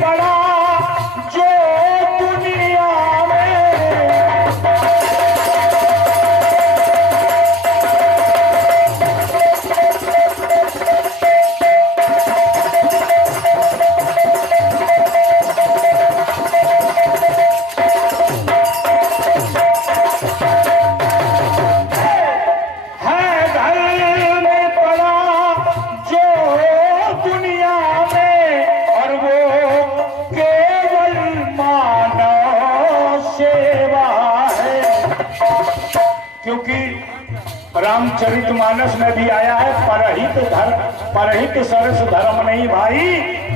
पड़ा जो दुनिया में, रामचरितमानस में भी आया है, परहित सरस धर्म नहीं भाई,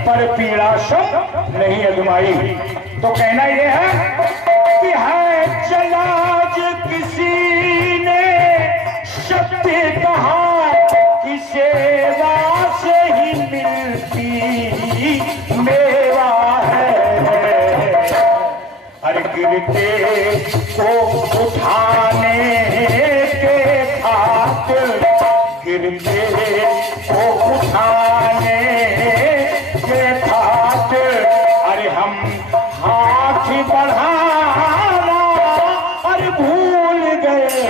पर पीड़ा सम नहीं अजमाई। तो कहना यह है कि है चला जो किसी ने सत्य कहा कि सेवा से ही मिलती मेवा है, हर गिरते को उठाने गिरते को उठाने के खातिर, अरे हम हाथ बढ़ाना अरे भूल गए,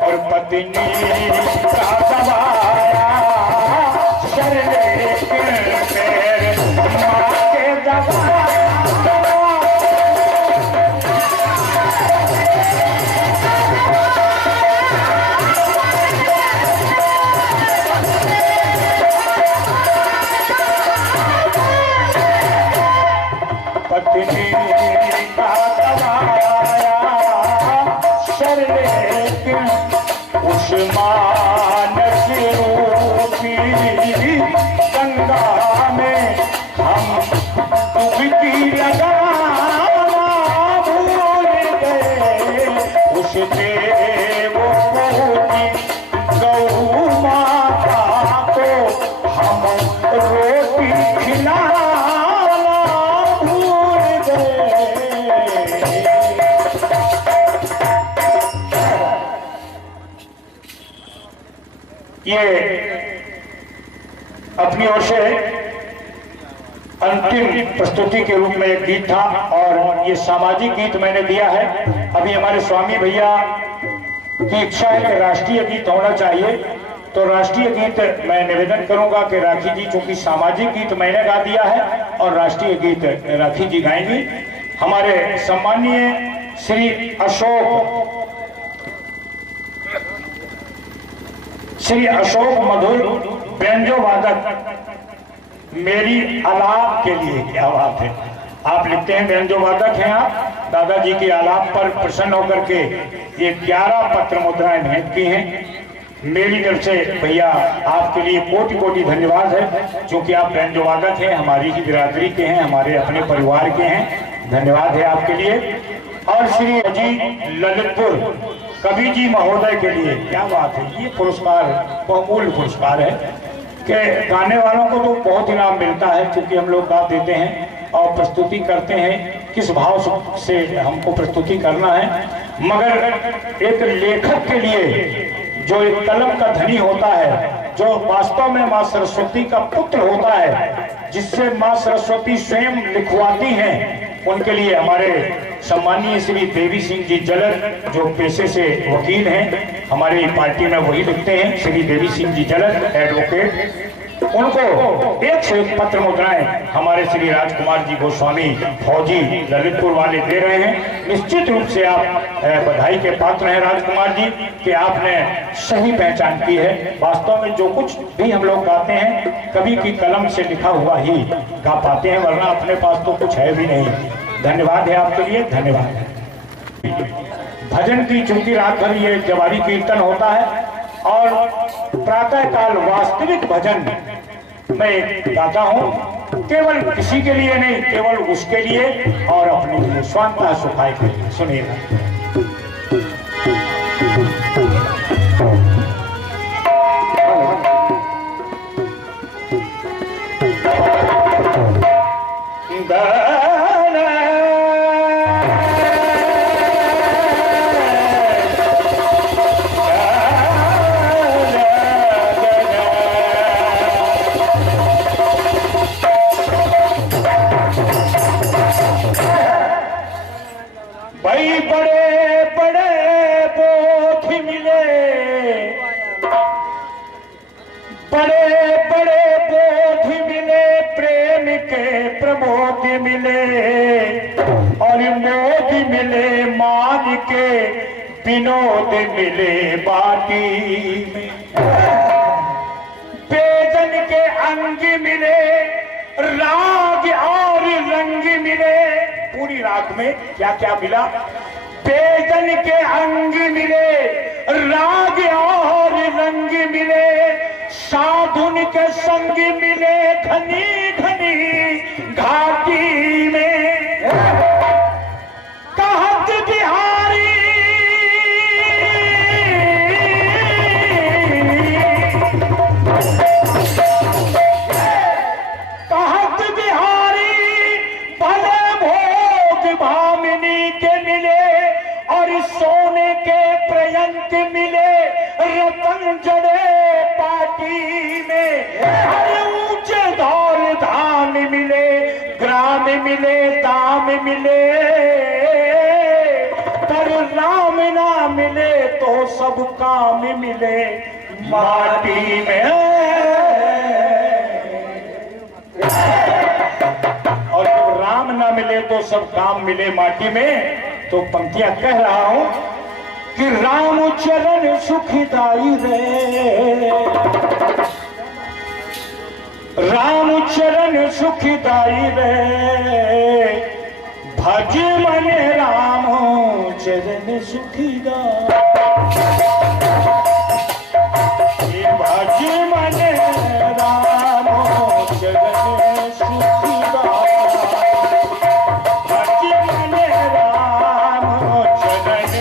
और पत्नी का दबाया शर्ले पैर माँ के दबाया। पत्नी का दबाया शर्ले उस मानस रूपी गंगा में हम डुबकी लगाना भूल गए, उस देव की गौ माता को हम रोटी खिलाना ये अपनी ओर से अंतिम प्रस्तुति के रूप में एक गीत था, और ये सामाजिक गीत मैंने दिया है। अभी हमारे स्वामी भैया की इच्छा है कि राष्ट्रीय गीत होना चाहिए, तो राष्ट्रीय गीत मैं निवेदन करूंगा कि राखी जी, चूंकि सामाजिक गीत मैंने गा दिया है और राष्ट्रीय गीत राखी जी गाएंगी। हमारे सम्मानीय श्री अशोक मधुर व्यंजो वादक मेरी आलाप के लिए, क्या बात है, आप लिखते हैं व्यंजो वादक हैं आप, दादाजी के आलाप पर प्रसन्न होकर के ये 11 पत्र मुद्राएं भेंट की हैं। मेरी तरफ से भैया आपके लिए कोटि कोटि धन्यवाद है, क्योंकि आप व्यंजो वादक हैं, हमारी ही बिरादरी के हैं, हमारे अपने परिवार के हैं, धन्यवाद है आपके लिए। और श्री अजी ललितपुर कवि जी महोदय के लिए, क्या बात है, ये पुरस्कार बहुमूल्य पुरस्कार है कि गाने वालों को तो बहुत इनाम मिलता है, क्योंकि हम लोग गा देते हैं और प्रस्तुति करते हैं, किस भाव से हमको प्रस्तुति करना है, मगर एक लेखक के लिए जो एक कलम का धनी होता है, जो वास्तव में माँ सरस्वती का पुत्र होता है, जिससे माँ सरस्वती स्वयं लिखवाती हैं, उनके लिए हमारे सम्मानीय श्री देवी सिंह जी जलद, जो पेशे से वकील हैं, हमारी पार्टी में वही लिखते हैं, श्री देवी सिंह जी जलद एडवोकेट, उनको 101 पत्र मुद्राएं हमारे श्री राजकुमार जी गोस्वामी फौजी ललितपुर वाले दे रहे हैं। निश्चित रूप से आप बधाई के पात्र हैं राजकुमार जी कि आपने सही पहचान की है। वास्तव में जो कुछ भी हम लोग गाते हैं कवि की कलम से लिखा हुआ ही गा पाते हैं, वरना अपने पास तो कुछ है भी नहीं। धन्यवाद है आपके लिए, धन्यवाद है। भजन की चूंकि रात भर ये जवारी कीर्तन होता है और प्रातः काल वास्तविक भजन मैं गाता हूँ, केवल किसी के लिए नहीं, केवल उसके लिए और अपने लिए, स्वांतः सुखाय के लिए। सुनिएगा। मोती मिले और मोती मिले मान के विनोद मिले बाटी में। बेदन के अंग मिले राग और रंग मिले। पूरी रात में क्या क्या मिला? बेदन के अंग मिले राग और रंग मिले। साधुन के संग मिले घनी घनी घाटी में। कहत बिहारी कहत बिहारी भले भोग भामिनी के मिले और सोने के प्रयंत मिले रतन जड़े पाटी में। हर ऊंचे धौल धाम मिले ग्राम मिले दाम मिले। पर राम ना मिले तो सब काम मिले माटी में। और जब राम ना मिले तो सब काम मिले माटी में। तो पंक्तियां कह रहा हूं कि राम चरण सुखदाई रे। राम चरण सुखदाई रे। भज मन राम चरण सुखदाई। भज मन राम चरण सुखदाई। भज मन राम चरण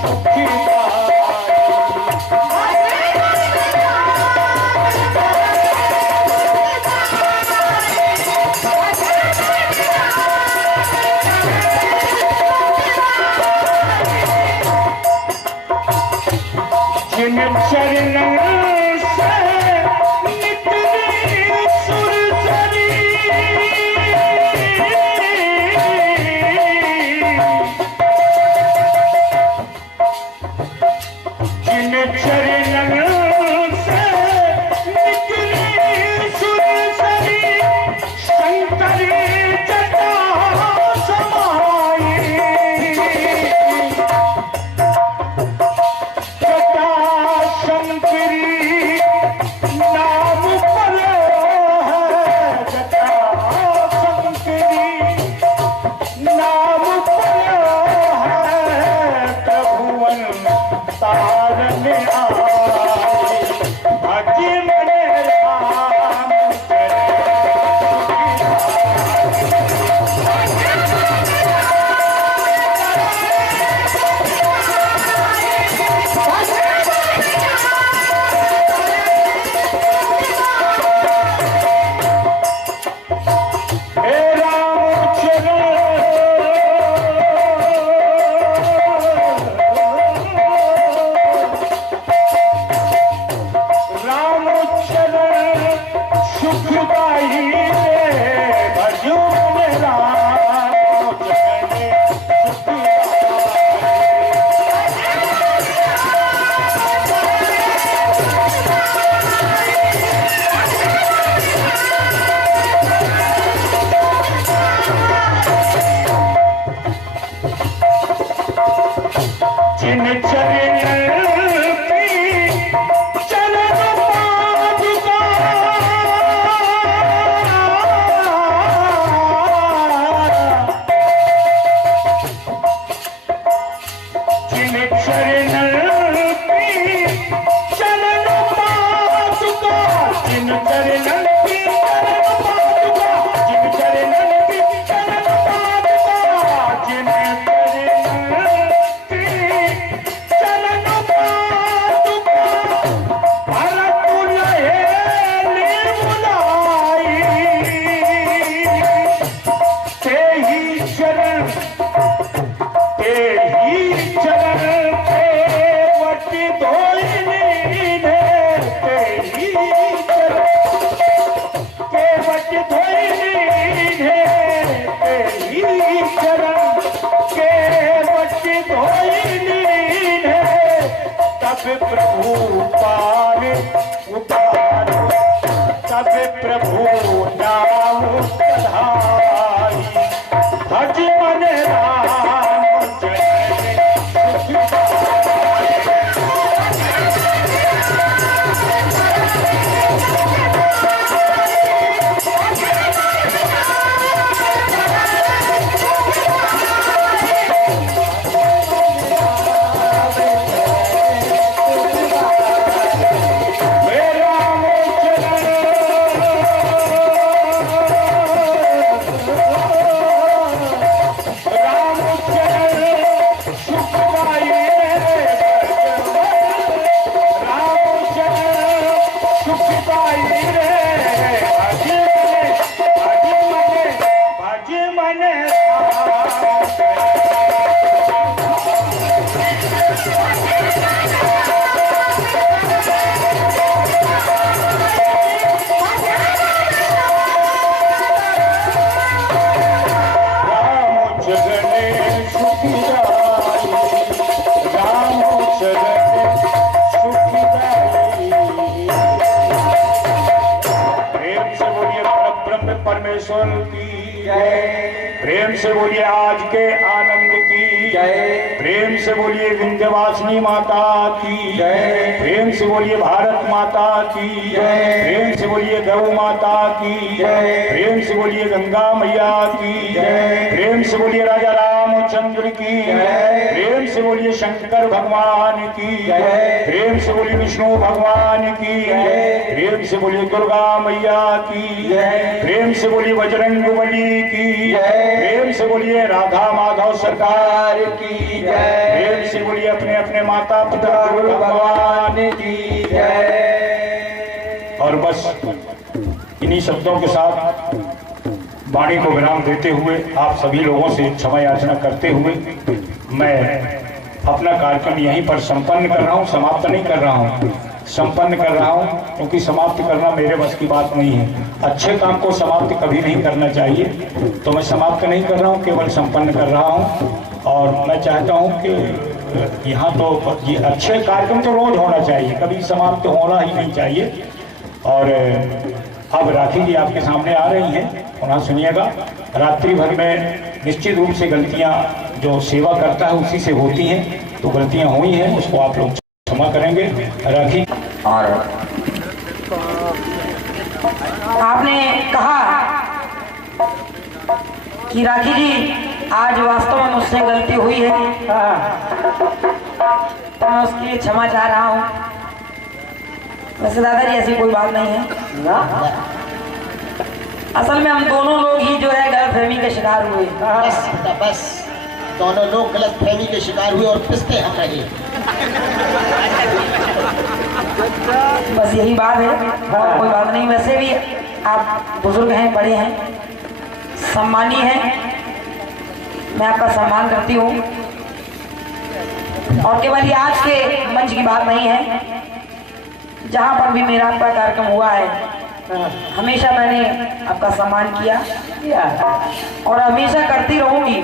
सुखदाई। जिन चरणों से निकली सुरसरी। जिन चरणों से निकली सुरसरी। शंकरी जटा समाई। शंकरी नाम पर है। जटा शंकरी नाम पर है। प्रभुवन तारन आए। भज मन राम जिन चरण की चरण पादुका। जिन चरण की चरण पादुका। जिन चरण की चरण पादुका। जिन चरण की चरण पादुका। जिन प्रभु पार उतार। तब प्रभु नाम पधार। परमेश्वर की जय। प्रेम से बोलिए आज के आनंद की जय। प्रेम से बोलिए विंध्यवासिनी माता की जय। प्रेम से बोलिए भारत माता की जय। प्रेम से बोलिए गौ माता की जय। प्रेम से बोलिए गंगा मैया की जय। प्रेम से बोलिए राजा रामचंद्र की जय। प्रेम से बोलिए शंकर भगवान की जय। प्रेम से बोलिए विष्णु भगवान की जय। प्रेम से बोलिए दुर्गा मैया की जय। प्रेम से बोलिए बजरंगबली की जय। प्रेम से बोलिए राधा माधव सरकार की जय। प्रेम से बोलिए अपने अपने माता पिता गुरु भगवान की जय। और बस इन्हीं शब्दों के साथ वाणी को विराम देते हुए आप सभी लोगों से क्षमा याचना करते हुए मैं अपना कार्यक्रम यहीं पर संपन्न कर रहा हूँ, समाप्त नहीं कर रहा हूँ, संपन्न कर रहा हूँ, क्योंकि समाप्त करना मेरे बस की बात नहीं है। अच्छे काम को समाप्त कभी नहीं करना चाहिए, तो मैं समाप्त नहीं कर रहा हूँ, केवल संपन्न कर रहा हूँ। और मैं चाहता हूँ कि यहाँ तो ये अच्छे कार्यक्रम तो रोज होना चाहिए, कभी समाप्त होना ही नहीं चाहिए। और अब राखी जी आपके सामने आ रही हैं, उन्हें सुनिएगा। रात्रि भर में निश्चित रूप से गलतियाँ जो सेवा करता है उसी से होती हैं, तो गलतियाँ हुई हैं, उसको आप लोग क्षमा करेंगे। राखी और आपने कहा कि राखी जी आज वास्तव में मुझसे गलती हुई है, तो मैं उसके लिए क्षमा चाह रहा हूँ। वैसे दादाजी ऐसी कोई बात नहीं है ना, असल में हम दोनों लोग ही जो है गलतफहमी के शिकार हुए। बस बेटा बस, दोनों लोग गलत फहमी के शिकार हुए और पिसते हम रहे। बस यही बात है, और कोई बात नहीं। वैसे भी आप बुजुर्ग हैं, बड़े हैं, सम्मानी हैं, मैं आपका सम्मान करती हूँ। और केवल ये आज के मंच की बात नहीं है, जहाँ पर भी मेरा आपका कार्यक्रम हुआ है हमेशा मैंने आपका सम्मान किया और हमेशा करती रहूंगी,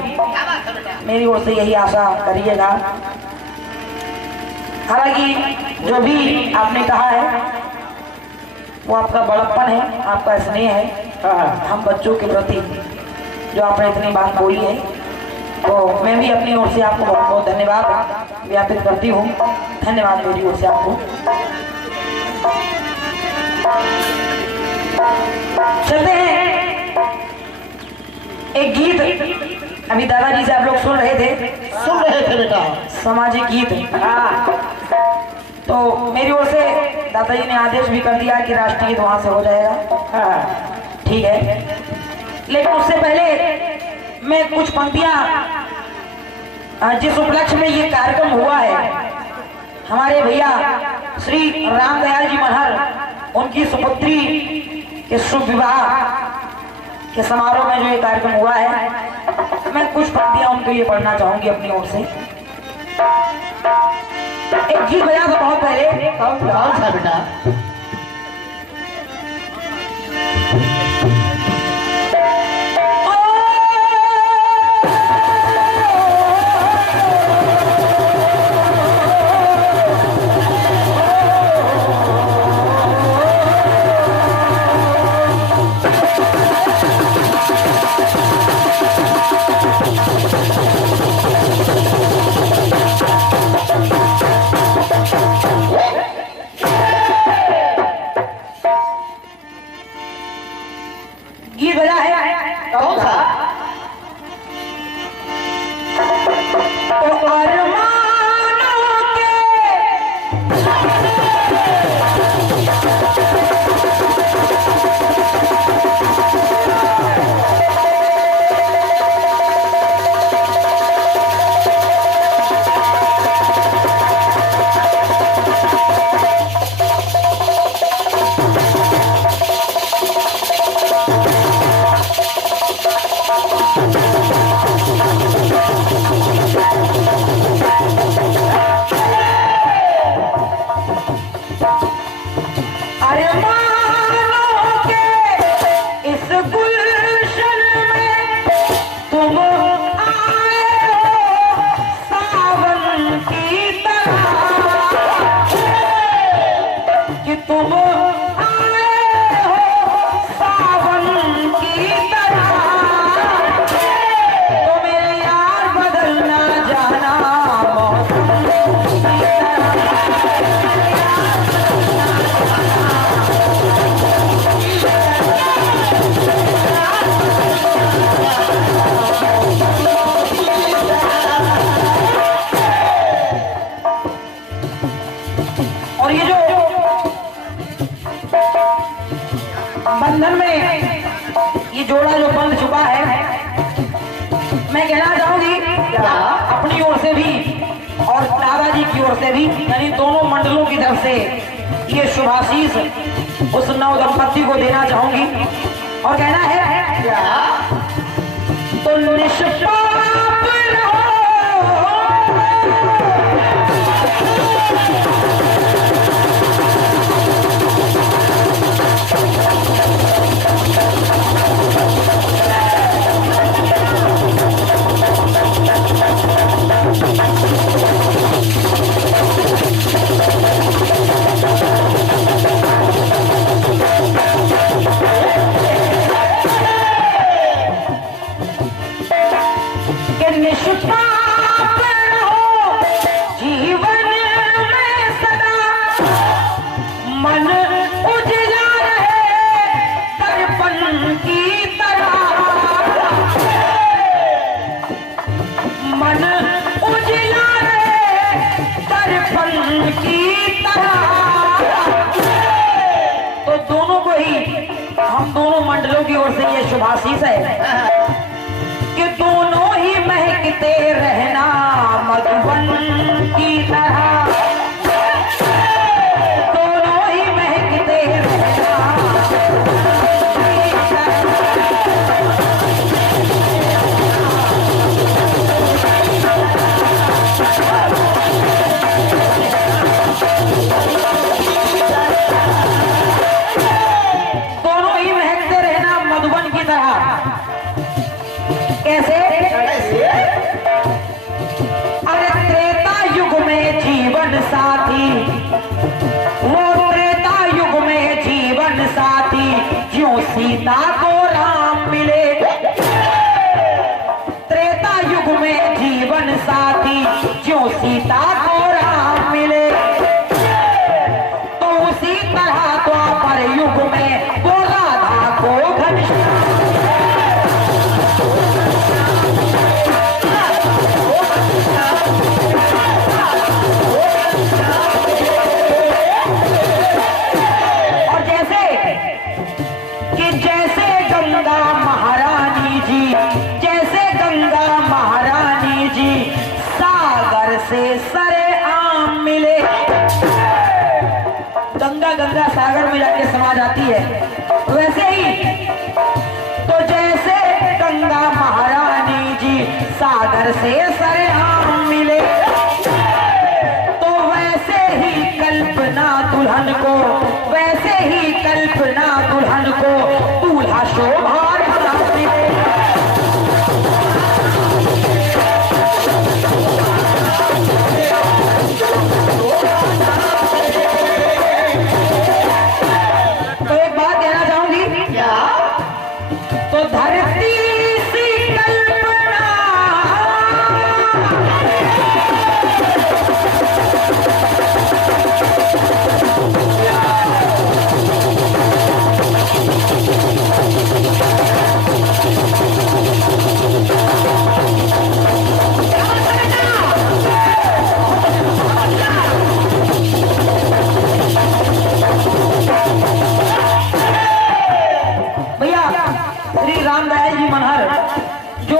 मेरी ओर से यही आशा करिएगा। हालांकि जो भी आपने कहा है वो आपका बड़प्पन है, आपका स्नेह है हम बच्चों के प्रति, जो आपने इतनी बात बोली है, तो मैं भी अपनी ओर से आपको बहुत बहुत धन्यवाद ज्ञापित करती हूँ। धन्यवाद मेरी ओर से आपको। चलते हैं एक गीत, अभी दादाजी से आप लोग सुन रहे थे बेटा सामाजिक गीत। तो मेरी ओर से दादाजी ने आदेश भी कर दिया कि राष्ट्रीय गीत वहां से हो जाएगा, ठीक है। लेकिन उससे पहले मैं कुछ पंक्तियां, जिस उपलक्ष्य में ये कार्यक्रम हुआ है, हमारे भैया श्री रामदयाल जी मनहर, उनकी सुपुत्री के शुभ विवाह के समारोह में जो ये कार्यक्रम हुआ है, मैं कुछ पंक्तियां उनके लिए पढ़ना चाहूंगी अपनी ओर से। एक गीत बजा था बहुत पहले, कौन सा बेटा? गीत बजा है कौन सा? तो अरमानों के ये जोड़ा जो बंध चुका है, मैं कहना चाहूंगी अपनी ओर से भी और दादाजी की ओर से भी, यानी दोनों मंडलों की तरफ से ये शुभाशीष उस नव दंपति को देना चाहूंगी। और कहना है तो निष्पाप रहो, निष्पाप रहो जीवन में सदा, मन उजला रहे दर्पण की तरह, मन उजला रहे दर्पण की तरह। तो दोनों को ही, हम दोनों मंडलों की ओर से ये शुभाशीष है कि दोनों ही महकते रहना मधुबन की तरह, दोनों ही महकते रहना दोनों ही महकते रहना मधुबन की तरह। कैसे? अरे त्रेता युग में जीवन साथी, वो त्रेता युग में जीवन साथी, ज्यों सीता को राम मिले, त्रेता युग में जीवन साथी, ज्यों सीता को राम मिले, तो उसी तरह द्वापर युग में वो राधा को घनश्याम। से सरे आम मिले, गंगा गंगा सागर में जाके समा जाती है, वैसे ही तो जैसे गंगा महारानी जी सागर से सरे आम मिले, तो वैसे ही कल्पना दुल्हन को, वैसे ही कल्पना दुल्हन को दूल्हा शोभा मिले। तो एक बात कहना चाहूंगी, तो धरती सी कल्पना, श्री रामदयाल जी मनहर जो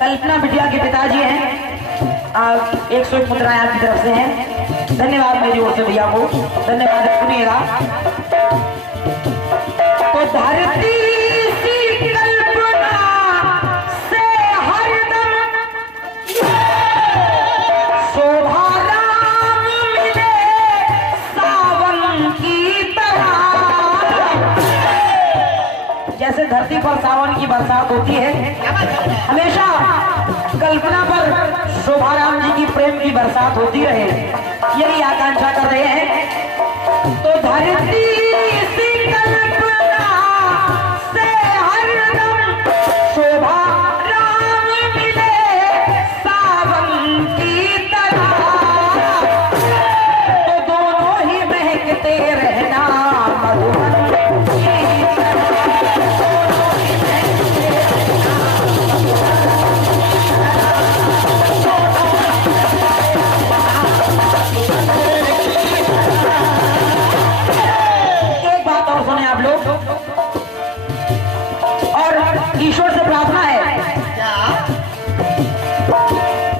कल्पना बिटिया के पिताजी हैं, 101 मुद्राएं आपकी तरफ से हैं। धन्यवाद मेरी ओर से भैया को, धन्यवाद। सुनिएगा, तो धरती सी कल्पना से हरदम शोभा राम मिले सावन की तरह। जैसे धरती पर सावन की बरसात होती है, हमेशा कल्पना पर शोभा राम जी की प्रेम की बरसात होती रहे, यही आकांक्षा कर रहे हैं। तो धरती सी कल्पना से हरदम शोभा राम मिले सावन की तरह, तो दोनों ही महकते रहना मधुबन की तरह। ईश्वर से प्रार्थना है क्या?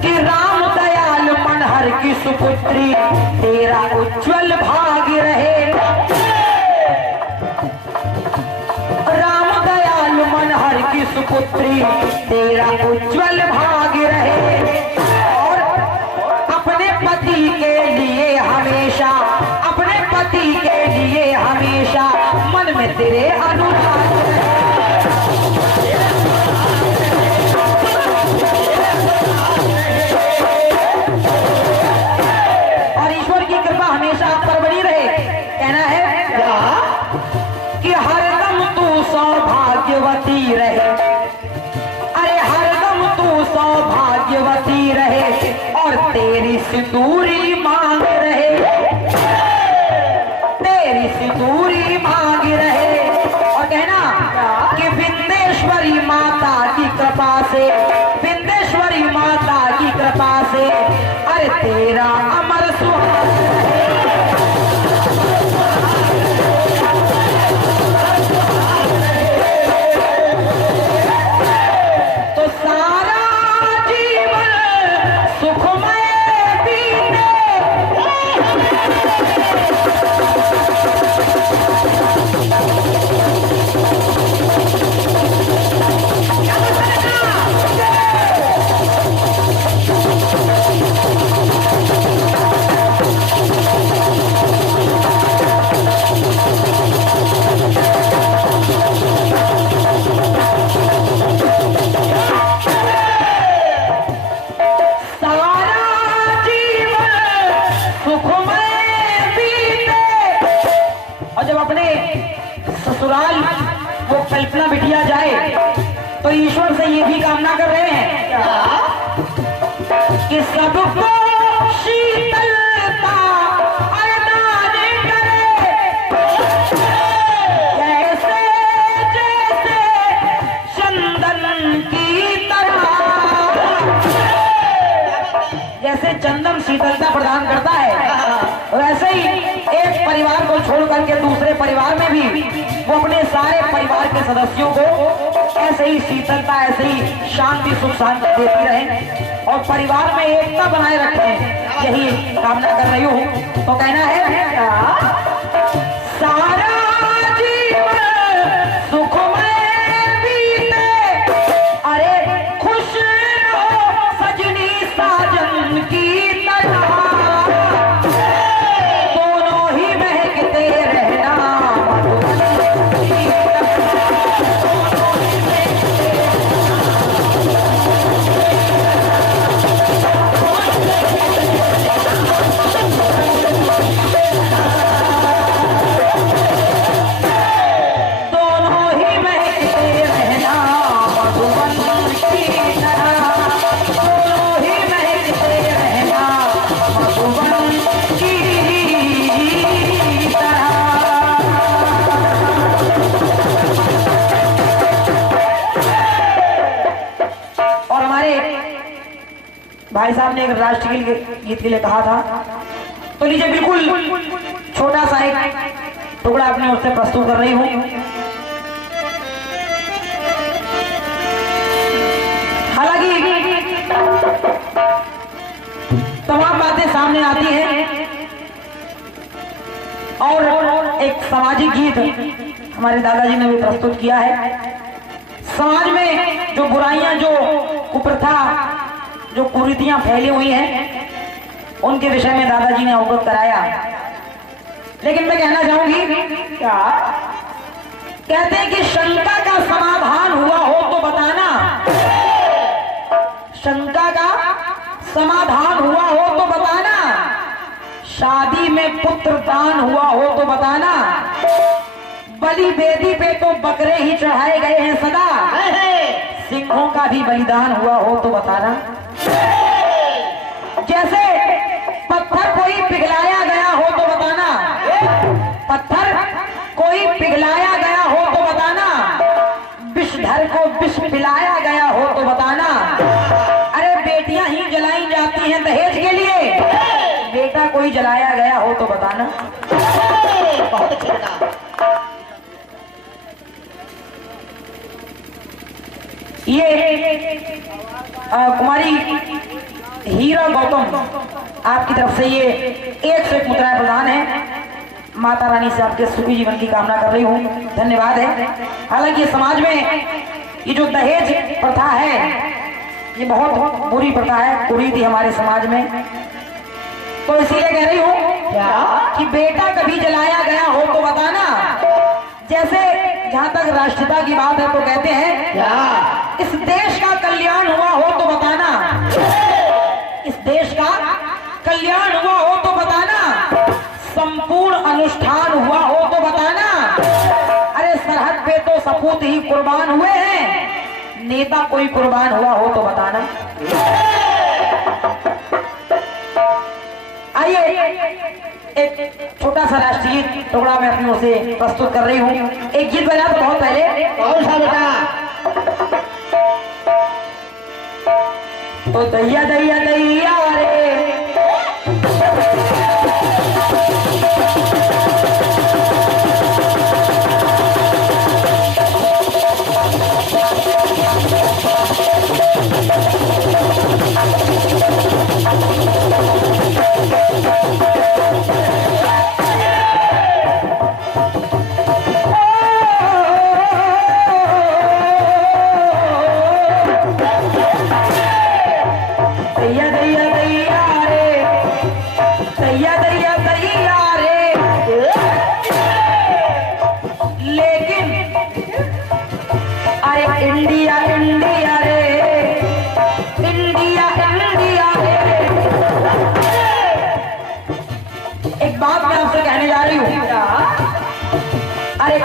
कि राम दयाल मनहर की सुपुत्री तेरा उज्जवल भाग्य रहे। राम दयाल मनहर की सुपुत्री तेरा उज्जवल भाग्य रहे। और अपने पति के लिए हमेशा, अपने पति के लिए हमेशा मन में तेरे अनुराग रहे। और ईश्वर की कृपा हमेशा आप पर बनी रहे। कहना है कि हरदम तू सौभाग्यवती रहे। अरे हरदम तू सौभाग्यवती रहे और तेरी सिंदूरी मांग रहे, तेरी सिंदूरी मांग रहे। और कहना कि विंध्येश्वरी माता की कृपा से, विंध्येश्वरी माता की कृपा से अरे तेरा अमर सुहाग तो सारा जीवन सुखमय बीते। और जब अपने ससुराल वो कल्पना बिटिया जाए तो ईश्वर से ये भी कामना कर रहे हैं कि सबको शीतलता अरदान करे, जैसे जैसे चंदन की तरह। जैसे चंदन शीतलता प्रदान करता है वैसे ही एक परिवार को छोड़ करके दूसरे परिवार में भी वो अपने सारे परिवार के सदस्यों को ऐसे ही शीतलता, ऐसे ही शांति सुख शांति देती रहे और परिवार में एकता बनाए रखें, यही कामना कर रही हूँ। तो कहना है सारा जीवन सुखमय बीते। अरे खुश रहो सजनी साजन की तरह, भाई साहब ने एक राष्ट्रीय गीत के लिए कहा था, तो लीजिए बिल्कुल छोटा सा एक टुकड़ा अपने ओर से प्रस्तुत कर रही हूँ। हालांकि तमाम बातें सामने आती हैं और एक सामाजिक गीत हमारे दादाजी ने भी प्रस्तुत किया है। समाज में जो बुराइयां, जो कुप्रथा, जो कुरीतियां फैली हुई हैं उनके विषय में दादाजी ने अवगत कराया। लेकिन मैं कहना चाहूंगी, क्या कहते हैं कि शंका का समाधान हुआ हो तो बताना, शंका का समाधान हुआ हो तो बताना, शादी में पुत्र दान हुआ हो तो बताना, बलि वेदी पे तो बकरे ही चढ़ाए गए हैं सदा, सिंहों का भी बलिदान हुआ हो तो बताना। जैसे पत्थर कोई पिघलाया गया हो तो बताना, पत्थर कोई पिघलाया गया हो तो बताना, विषधर को विष पिलाया गया हो तो बताना। अरे बेटियां ही जलाई जाती हैं दहेज के लिए, बेटा कोई जलाया गया हो तो बताना। बहुत अच्छा। ये कुमारी हीरा गौतम आपकी तरफ से ये 101 मुद्राएं प्रदान है। माता रानी से आपके सुखी जीवन की कामना कर रही हूँ, धन्यवाद है। हालांकि समाज में ये जो दहेज प्रथा है ये बहुत बुरी प्रथा है, कुरीति हमारे समाज में। तो इसीलिए कह रही हूँ कि बेटा कभी जलाया गया हो तो बताना। जैसे जहाँ तक राष्ट्रीयता की बात है तो कहते हैं इस देश का कल्याण हुआ हो तो बताना, इस देश का कल्याण हुआ हो तो बताना, संपूर्ण अनुष्ठान हुआ हो तो बताना। अरे सरहद पे तो सपूत ही कुर्बान हुए हैं, नेता कोई कुर्बान हुआ हो तो बताना। आइए एक छोटा सा राष्ट्रीय टुकड़ा मैं अपनी ओर से प्रस्तुत कर रही हूँ। एक गीत बना तो बहुत पहले, कौन सा बेटा? तो दैया दैया दैया रे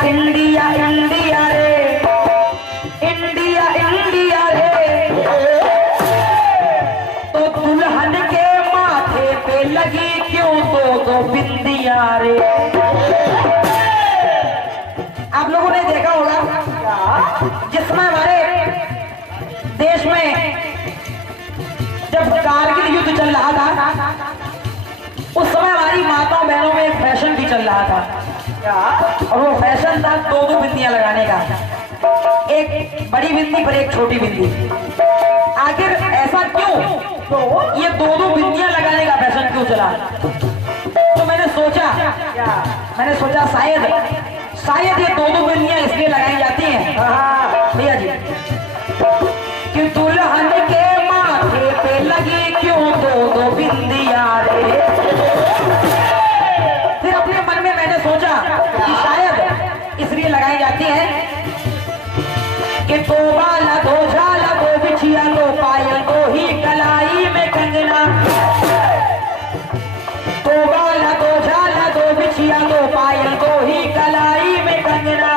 इंडिया इंडिया रे, इंडिया इंडिया रे, तो दुल्हन के माथे पे लगी क्यों दो बिंदिया रे। आप लोगों ने देखा होगा जिस समय हमारे देश में जब कारगिल युद्ध चल रहा था उस समय हमारी माताओं बहनों में एक फैशन भी चल रहा था, और वो फैशन था दो बिंदियां लगाने का, एक बड़ी बिंदी पर एक छोटी बिंदी। आखिर ऐसा क्यों, तो ये दो बिंदियां लगाने का फैशन क्यों चला? तो मैंने सोचा शायद ये दो बिंदियां इसलिए लगाई जाती हैं भैया जी कि दुल्हन के माथे पे लगी क्यों दो बिंदियां रे। फिर अपने मन में मैंने सोचा कि शायद इसलिए लगाई जाती है कि दो बाला दो झाला दो बिछिया दो पायल दो ही कलाई में कंगना, दो बाला दो झाला दो बिछिया दो पायल दो ही कलाई में कंगना,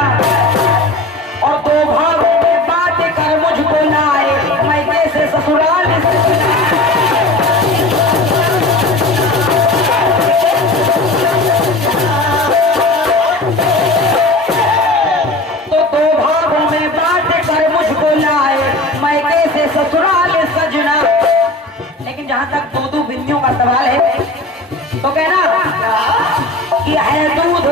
और दो भागों में बात कर मुझको लाए मैं कैसे ससुराल ससुराल सजना। लेकिन जहां तक दो बिंदियों का सवाल है तो कहना कि है दूध,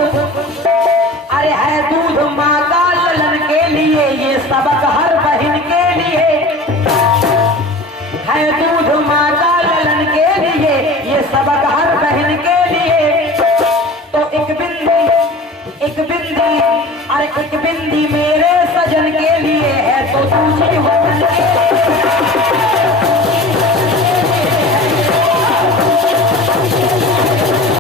अरे है दूध माँ का ललन के लिए, ये सबक हर बहन के लिए, है दूध माँ का ललन के लिए, ये सबक हर बहन के लिए। तो एक बिंदी अरे एक बिंदी में